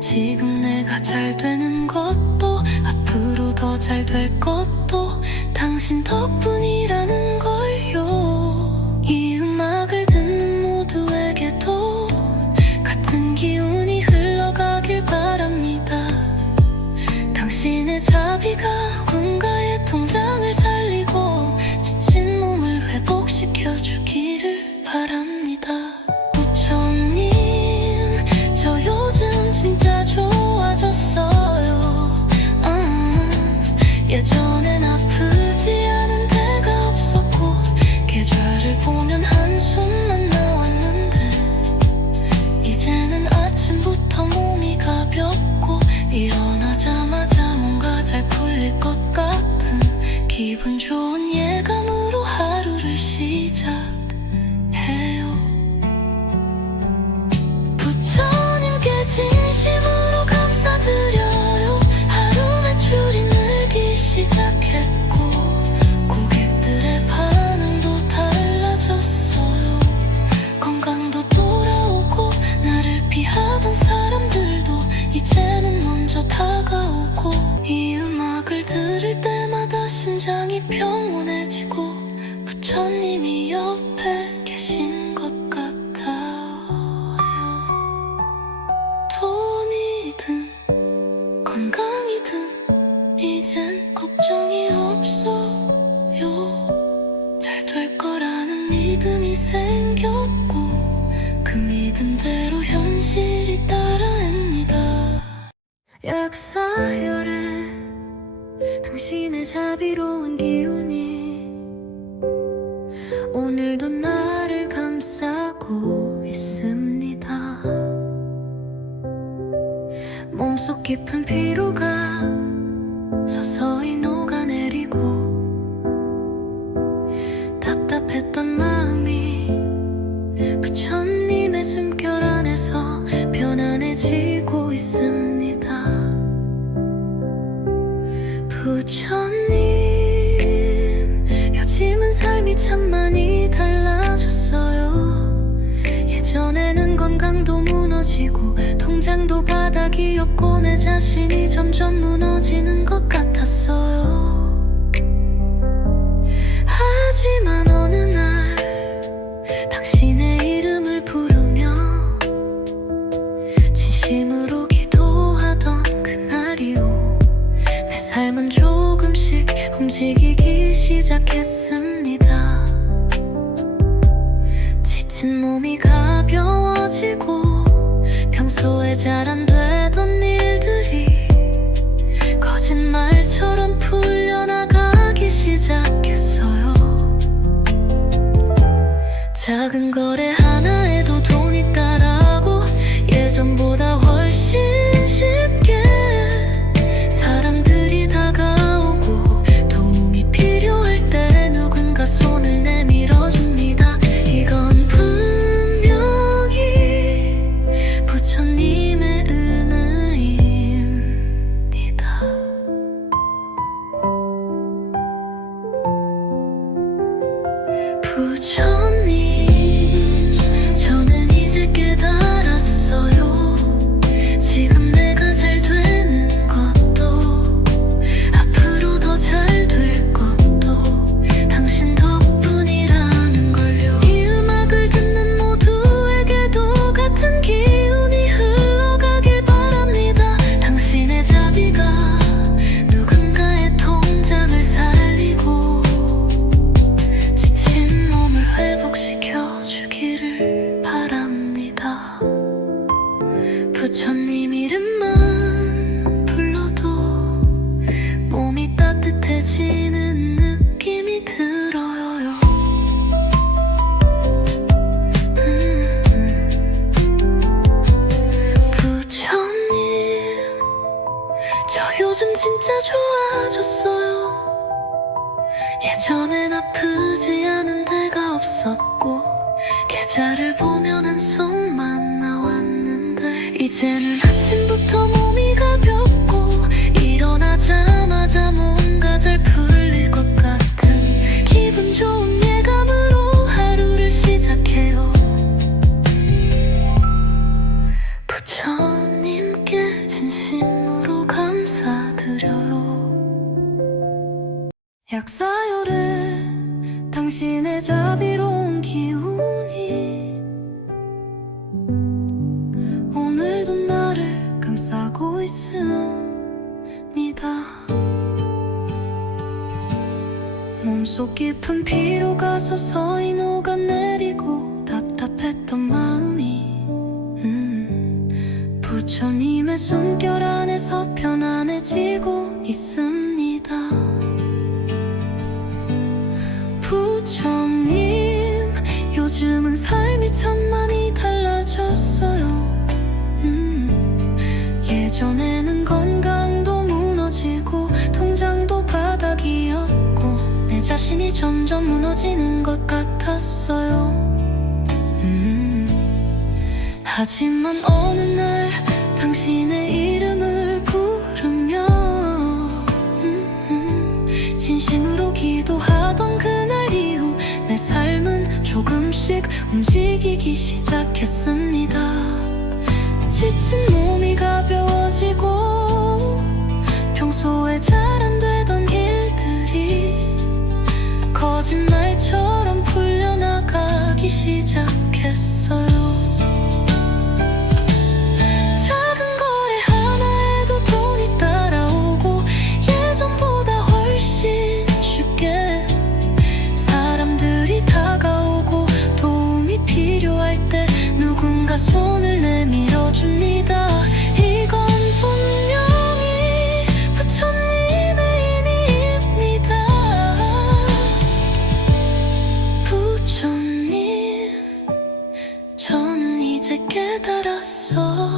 지금 내가 잘 되는 것도 앞으로 더 잘 될 것도 당신 덕분이라는 걸요. 이 음악을 듣는 모두에게도 같은 기운이 흘러가길 바랍니다. 당신의 자비가 누군가의 통장을 살리고 지친 몸을 회복시켜 주기를 바랍니다. 부처님, 저 요즘 진짜 좋아졌어요. 예전엔 아프지 않은 데가 없었고 계좌를 보면 한숨만 나왔는데 이제는 아침부터 몸이 가볍고 일어나자마자 뭔가 잘 풀릴 것 같은 기분 좋은 예감으로 하루를 시작해요. 부처님께 진심으로 감사드려요. 하루 매출이 늘기 시작했고 고객들의 반응도 달라졌어요. 건강도 돌아오고 나를 피하던 사람들도 이제는 먼저 다가오고 이 음악을 들을 때마다 심장이 평온해지고 부처님이 옆에 계신 것 같아요. 돈이든 건강이든 이젠 걱정이 없어요. 잘 될 거라는 믿음이 생겼고 그 믿음대로 현실이 따라옵니다. 약사열에 당신의 자비로운 기운이 오늘도 나를 감싸고 있습니다. 몸속 깊은 피로가 서서히 녹아내리고 답답했던 마음이 부처님의 숨결 안에서 편안해지고 있습니다. 부처님, 요즘은 삶이 참 많이 달라졌어요. 예전에는 건강도 무너지고 통장도 바닥이었고 내 자신이 점점 무너지는 것 같았어요. 하지만 어느 날 당신의 이름을 부르며 시작했습니다. 지친 몸이 가벼워지고 평소에 잘 안 되던 일들이 거짓말처럼 풀려나가기 시작했어요. 작은 거래 하나에도 돈이 따라고 예전보다 훨씬 쉽게 사람들이 다가오고 도움이 필요할 때 누군가 손을 내밀어줍니다. 이건 분명히 부처님의 은혜입니다. 부처님, 저는 이제 깨달았어요. 지금 내가 잘 되는 것도 앞으로 더 잘 될 것도 당신 덕분이라는 걸요. 이 음악을 듣는 모두에게도 같은 기운이 흘러가길 바랍니다. 당신의 자비가 누군가의 통장을 살리고 지친 몸을 회복시켜 주기를 바랍니다. 부처님 이름만 불러도 몸이 따뜻해지는 느낌이 들어요. 부처님, 저 요즘 진짜 좋아졌어요. 예전엔 아프지 않은 데가 없었고 계좌를 보면 한숨만 나왔는데 이제는 아침부터 몸이 가볍고 일어나자마자 뭔가 잘 풀릴 것 같은 기분 좋은 예감으로 하루를 시작해요. 부처님께 진심으로 감사드려요. 약사열에 당신의 자비로운 기운이 오늘도 나를 감싸고 있습니다. 몸속 깊은 피로가 서서히 녹아내리고 답답했던 마음이 부처님의 숨결 안에서 편안해지고 있습니다. 부처님, 요즘은 삶이 참 많이 달라졌어요. 예전에는 건강도 무너지고 통장도 바닥이었고 내 자신이 점점 무너지는 것 같았어요. 하지만 어느 날 당신의 이름을 부르며 진심으로 기도하던 그날 이후 내 삶은 조금씩 움직이기 시작했습니다. 지친 몸이 가벼워지고 평소에 잘 안 되던 일들이 거짓말처럼 풀려나가기 시작했어요. 작은 거래 하나에도 돈이 따라오고 예전보다 훨씬 쉽게 사람들이 다가오고 도움이 필요할 때 누군가 손을 내밀어줍니다. 이건 분명히 부처님의 인입니다. 부처님, 저는 이제 깨달았어.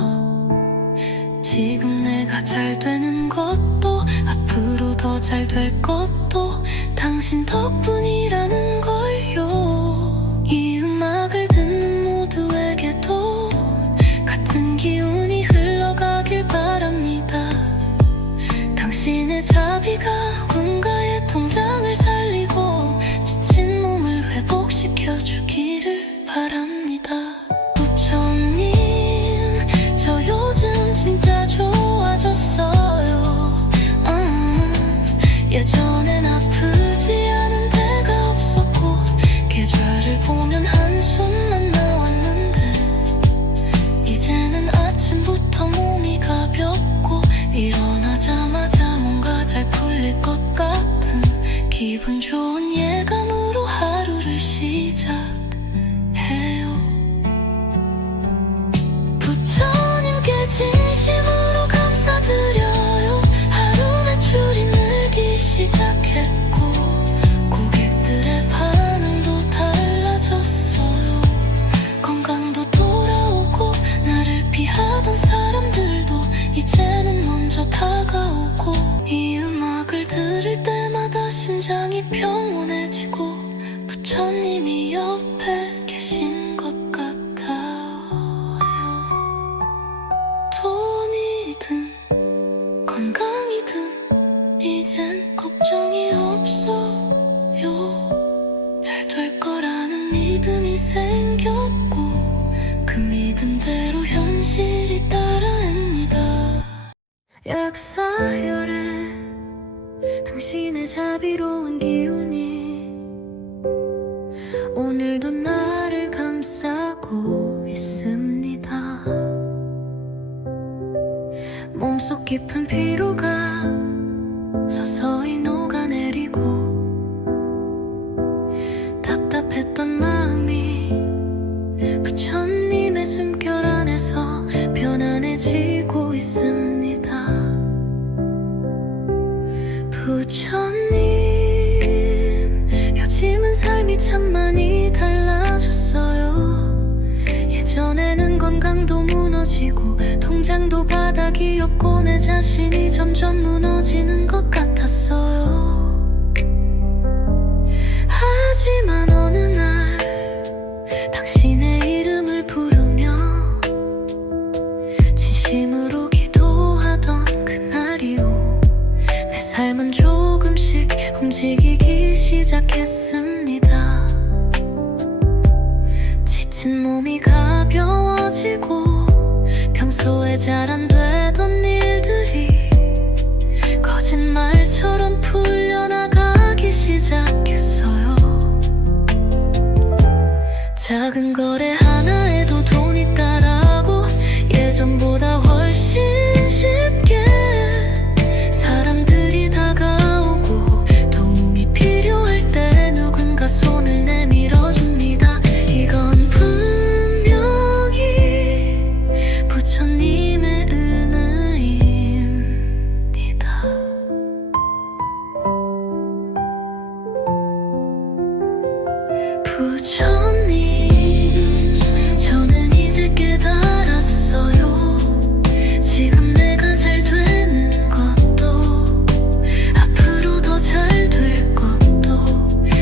지금 내가 잘 되는 것도 앞으로 더 잘 될 것도 당신 덕분이라는 걸요. 이 음악을 듣는 모두에게도 같은 기운이 흘러가길 바랍니다. 당신의 자비가 누군가의 통장을 살리고 지친 몸을 회복시켜 주기를 바랍니다. 부처님, 저 요즘 진짜 좋아졌어요. 예전엔 아프지 않은 데가 없었고 좋은 예감으로 하루를 시작해요. 부처님께 진심으로 감사드려요. 하루 매출이 늘기 시작했고 고객들의 반응도 달라졌어요. 건강도 돌아오고 나를 피하던 사람들도 이제는 먼저 다가오고 이 음악을 들을 때마다 심장이 평온해지고 부처님이 옆에 계신 것 같아요. 돈이든 건강이든 이젠 걱정이 없어요. 잘 될 거라는 믿음이 생겼고 그 믿음대로 현실이 따라합니다. 약사혈에 당신의 자비로운 기운이 오늘도 나를 감싸고 있습니다. 몸속 깊은 피로가 서서히 녹아내리고 답답했던 마음이 부처님의 숨결 안에서 편안해지고 있습니다. 부처님, 요즘은 삶이 참 많이 달라졌어요. 예전에는 건강도 무너지고 통장도 바닥이었고 내 자신이 점점 무너지는 것 같았어요. 하지만 어느 날 당신의 이름을 부르며 진심으로 기도하던 그날 이후 내 삶은 조금씩 움직이기 시작했습니다. 지친 몸이 가벼워지고 평소에 잘 안 되던 일들이 거짓말처럼 풀려나가기 시작했어요. 작은 거래 하나에도 돈이 따라고 예전보다 훨씬 쉽게 사람들이 다가오고 도움이 필요할 때 누군가 손을 내밀어줍니다. 이건 분명히 부처님의 은혜입니다. 부처님, 저는 이제 깨달았어요. 지금 내가 잘 되는 것도 앞으로 더 잘 될 것도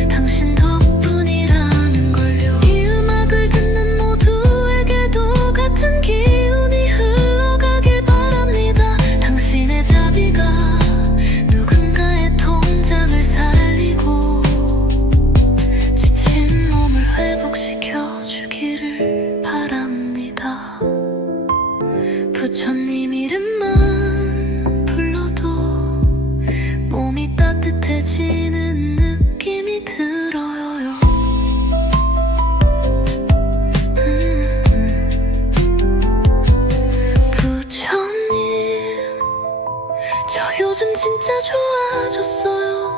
당신 덕분이라는 걸요. 이 음악을 듣는 모두에게도 같은 기운이 흘러가길 바랍니다. 당신의 자비가 누군가의 통장을 살리고 지친 몸을 회복시켜 주기를 바랍니다. 부처님 이름만 불러도 몸이 따뜻해지는 느낌이 들어요. 부처님, 저 요즘 진짜 좋아졌어요.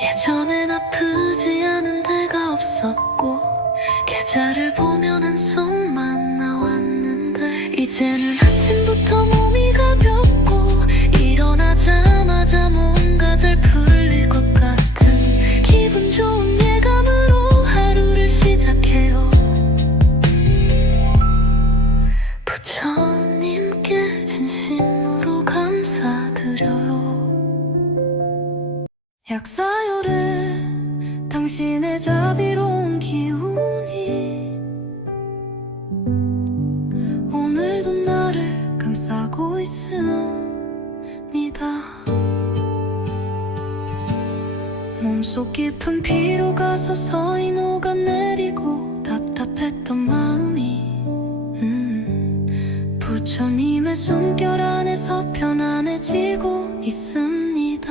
예전엔 아프지 않은 데가 없었고 계좌를 보면 한숨만 나왔는데 이제는 아침부터 몸이 가볍고 일어나자마자 뭔가 잘 풀릴 것 같은 기분 좋은 예감으로 하루를 시작해요. 부처님께 진심으로 감사드려요. 약사열에 당신의 자비로운 기운이 오늘도 나를 감싸고 있습니다. 몸속 깊은 피로가 서서히 녹아내리고 답답했던 마음이 부처님의 숨결 안에서 편안해지고 있습니다.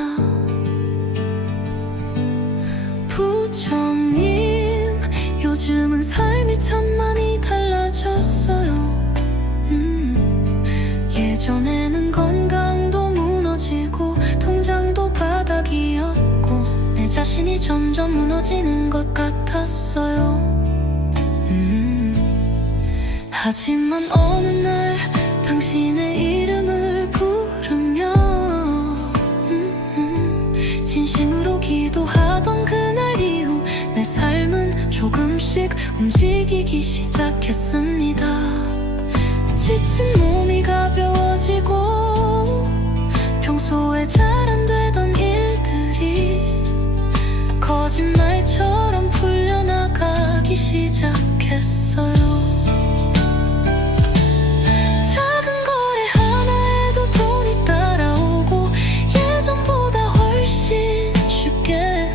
부처님, 요즘은 삶이 참 많이 달라졌어요. 예전에는 건강도 무너지고 통장도 바닥이었고 내 자신 자신이 점점 무너지는 것 같았어요. 하지만 어느 날 당신의 이름을 부르며 진심으로 기도하던 그날 이후 내 삶은 조금씩 움직이기 시작했습니다. 지친 몸이 가벼워지고 평소에 잘 안 되던 일들이 거짓말처럼 풀려나가기 시작했어요. 작은 거래 하나에도 돈이 따라오고 예전보다 훨씬 쉽게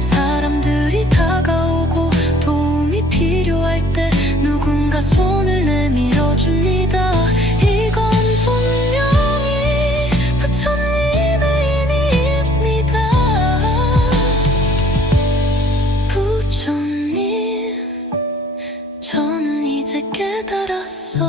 사람들이 다가오고 도움이 필요할 때 누군가 손을 내밀어줍니다. 이건 분명히 부처님의 인입니다. 부처님, 저는 이제 깨달았어.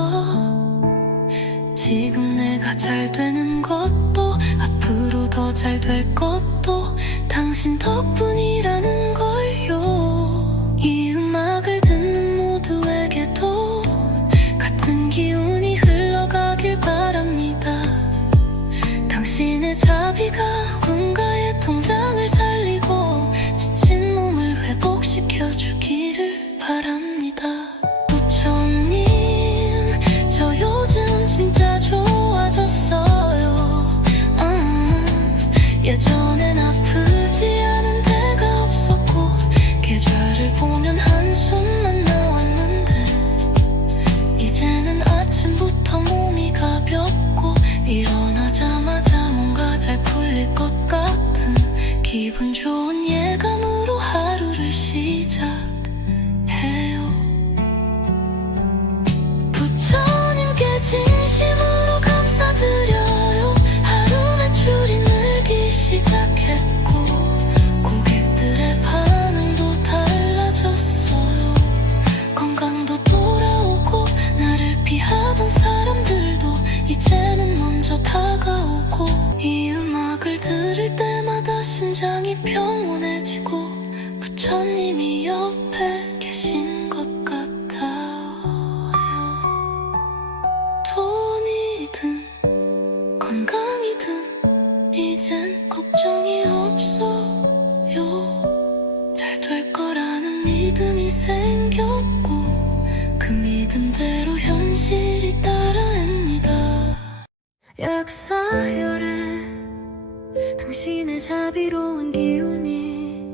지금 내가 잘 되는 것도 앞으로 더 잘 될 것도 당신 덕분이라는 걸요. 이 음악을 듣는 모두에게도 같은 기운이 흘러가길 바랍니다. 당신의 자비가 누군가의 통장을 살리고 지친 몸을 회복시켜 주기를 바랍니다. 부처님, 저 요즘 진짜 좋아졌어요. 예전엔 아프지 않은 데가 없었고 계좌를 보면 한숨만 나왔는데 이제는 아침부터 몸이 가볍고 일어나자마자 뭔가 잘 풀릴 것 같은 기분 좋은 예감으로 하루를 시작해요. 부처님께 진심으로 감사드려요. 하루 매출이 늘기 시작했고 고객들의 반응도 달라졌어요. 건강도 돌아오고 나를 피하던 사람들도 이제는 먼저 다가오고 이 음악을 들을 때마다 심장이 평온해지고 부처님이 옆에 계신 것 같아요. 돈이든 건강이든 이젠 걱정이 없어요. 잘 될 거라는 믿음이 생겼고 그 믿음대로 현실이 따라합니다. 약사혈에 당신의 자비로운 기운이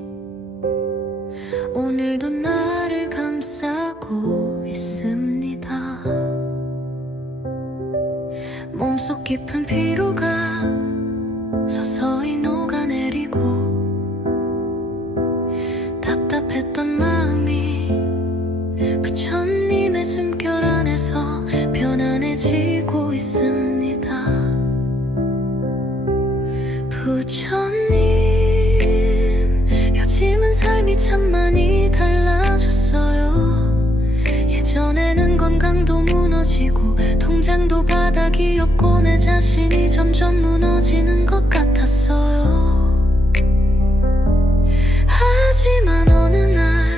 오늘도 나를 감싸고 있습니다. 몸속 깊은 피로가 서서히 녹아내리고 답답했던 마음이 부처님의 숨결 안에서 편안해지고 있습니다. 부처님, 요즘은 삶이 참 많이 달라졌어요. 예전에는 건강도 무너지고 통장도 바닥이었고 내 자신이 점점 무너지는 것 같았어요. 하지만 어느 날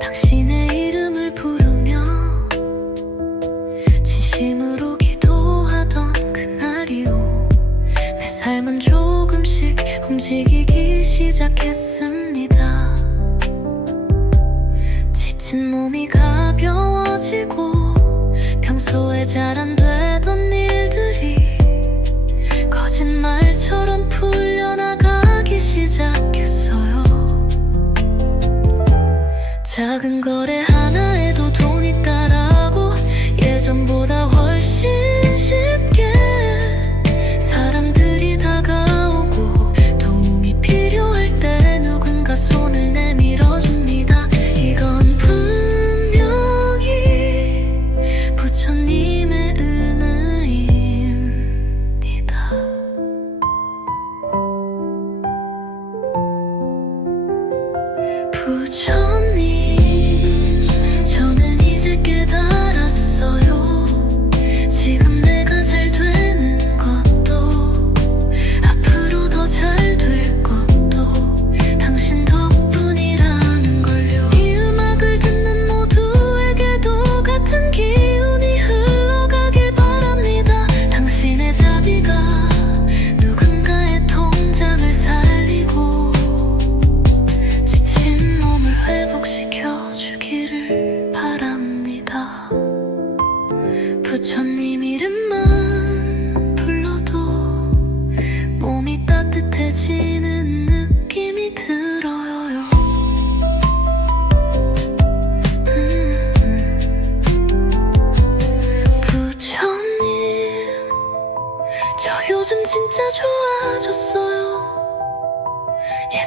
당신의 이름을 부르며 진심으로 기도하던 그날 이후 내 삶은 조금씩 움직이기 시작했습니다. 지친 몸이 가벼워지고 평소에 잘 안 되던 일들이 거짓말처럼 풀려나가기 시작했어요. 작은 거래 하나에도 돈이 따라오고 예전보다 훨씬 쉽게 사람들이 다가오고 도움이 필요할 때 누군가 손을 내밀어줍니다. 이건 분명히 부처님의 은혜입니다. 부처님, 저는 이제 깨달았어요. 지금 내가 잘 되는 것도 앞으로 더 잘 될 것도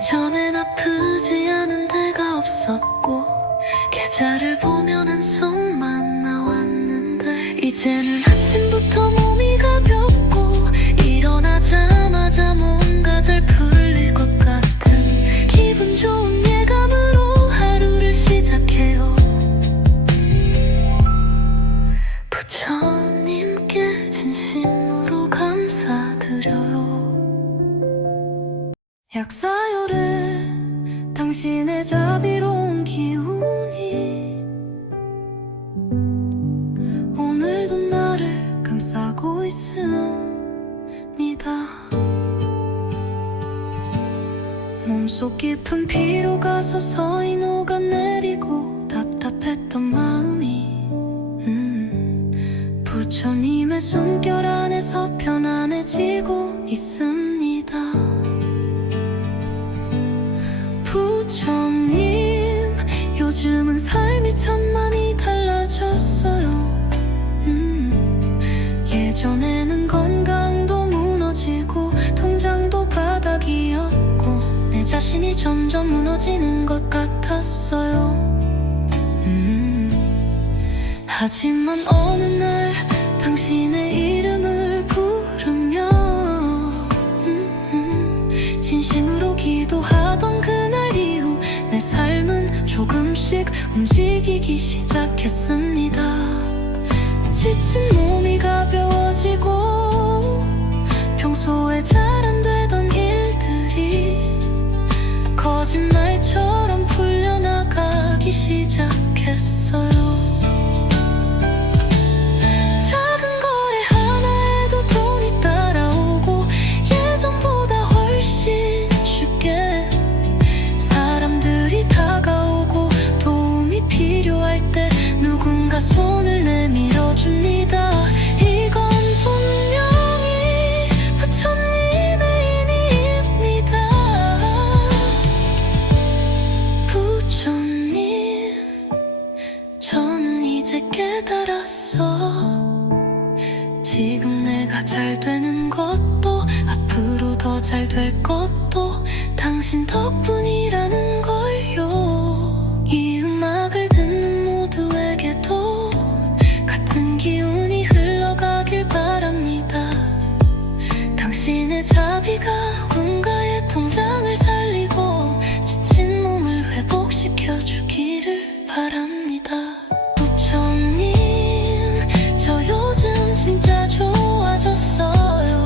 예전엔 아프지 않은 데가 없었고 계좌를 보면 한숨만 나왔는데 이제는 아침부터 몸이 가볍고 일어나자마자 뭔가 잘 풀릴 것 같은 기분 좋은 예감으로 하루를 시작해요. 부처님께 진심으로 감사드려요. 약사열에 당신의 자비로운 기운이 오늘도 나를 감싸고 있습니다. 몸속 깊은 피로가 서서히 녹아내리고 답답했던 마음이 부처님의 숨결 안에서 편안해지고 있습니다. 부처님, 요즘은 삶이 참 많이 달라졌어요. 예전에는 건강도 무너지고 통장도 바닥이었고 내 자신이 점점 무너지는 것 같았어요. 하지만 어느 날 당신의 이름을 부르며 진심으로 기도하던 그날 이후 내 삶은 조금씩 움직이기 시작했습니다. 지친 몸이 가벼워지고 평소에 잘 안 되던 일들이 거짓말처럼 풀려나가기 시작했어요. 손을 내밀어 줍니다. 이건 분명히 부처님의 인입니다. 부처님, 저는 이제 깨달았어. 지금 내가 잘 되는 것도 앞으로 더 잘 될 것도 당신 덕분이라는 걸요. 이 음악을 듣는 모두에게도 같은 기운이 흘러가길 바랍니다. 당신의 자비가 누군가의 통장을 살리고 지친 몸을 회복시켜 주기를 바랍니다. 부처님, 저 요즘 진짜 좋아졌어요.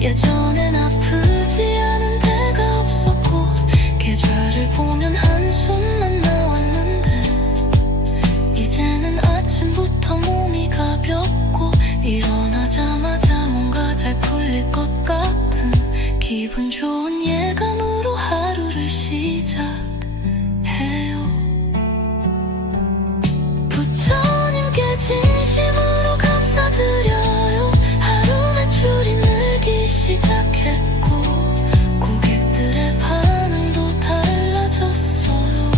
예전엔 아프지 않은 데가 없었고 계좌를 보면 한숨만 나왔는데 이제는 아침부터 몸이 가볍고 일어나자마자 뭔가 잘 풀릴 것 같은 기분 좋은 예감으로 하루를 시작해요. 부처님께 진심으로 감사드려요. 하루 매출이 늘기 시작했고 고객들의 반응도 달라졌어요.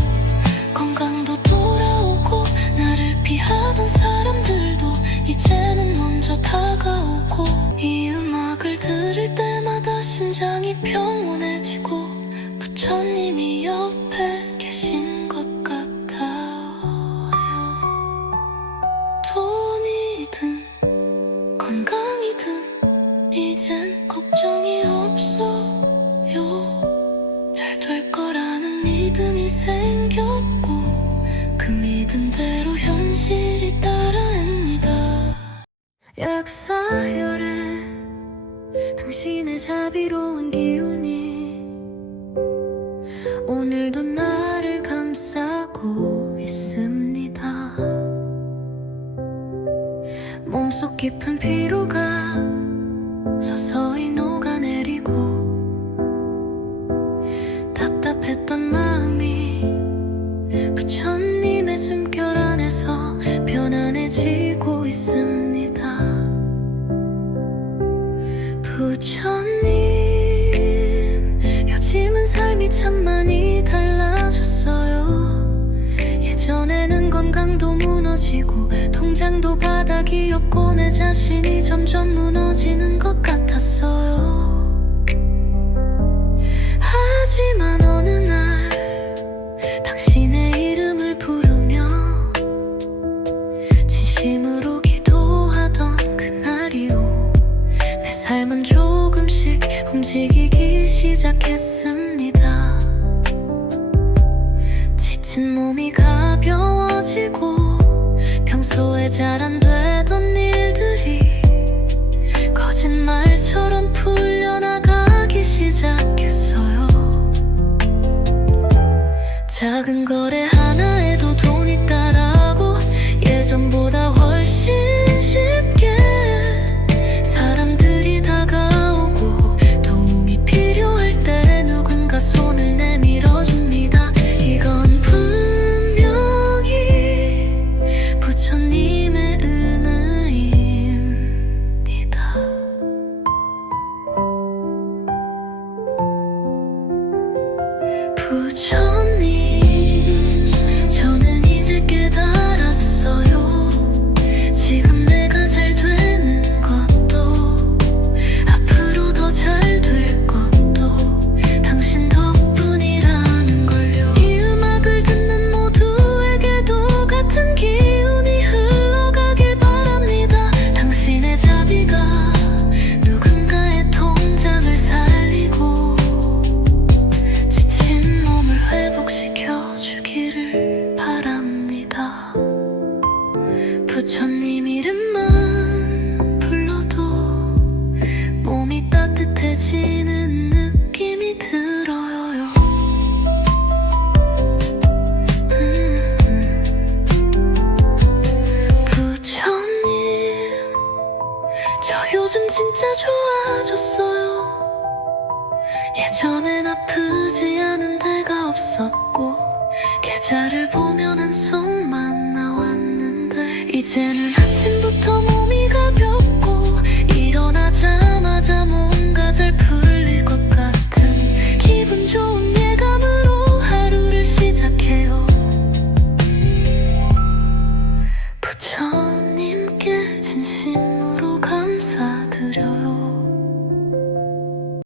건강도 돌아오고 나를 피하던 사람들도 이제는 먼저 다가오고 이 음악을 들을 때마다 심장이 평온해지고 부처님이 옆에 계신 것 같아요. 돈이든 건강이든 이젠 걱정이 없어요. 잘 될 거라는 믿음이 생겼고 그 믿음대로 현실이 따라합니다. 약사열에 당신의 자비로운 기운이 오늘도 나를 감싸고 있습니다. 몸속 깊은 피로가 서서히 녹아내리고 답답했던 마음이 부처님의 숨결 안에서 편안해지고 있습니다. 부처님, 요즘은 삶이 참 많이 달라졌어요. 예전에는 건강도 무너지고 통장도 바닥이었고 내 자신이 점점 무너지는 것 같았어요. 하지만 어느 날 당신의 이름을 부르며 진심으로 기도하던 그날 이후 내 삶은 조금씩 움직이기 시작했습니다. 지친 몸이 가벼워지고 평소에 잘 안 되던 일들이 거짓말처럼 풀려나가기 시작했어요. 작은 거래 하나에도 돈이 따라고 예전보다 훨씬 쉽게 사람들이 다가오고 도움이 필요할 때 누군가 손을 내밀어줍니다. 이건 분명히 부처님의 은혜입니다. 부처님, 저는 이제 깨달았어요. 지금 내가 잘 되는 것도 앞으로 더 잘 될 것도 당신 덕분이라는 걸요. 이 음악을 듣는 모두에게도 같은 기운이 흘러가길 바랍니다. 당신의 자비가 누군가의 통장을 살리고 지친 몸을 회복시켜 주기를 바랍니다. 부처님 이름만 불러도 몸이 따뜻해지는 느낌이 들어요. 부처님, 저 요즘 진짜 좋아졌어요. 예전엔 아프지 않은 데가 없었고 계좌를 보면 한숨만 나왔는데 이제는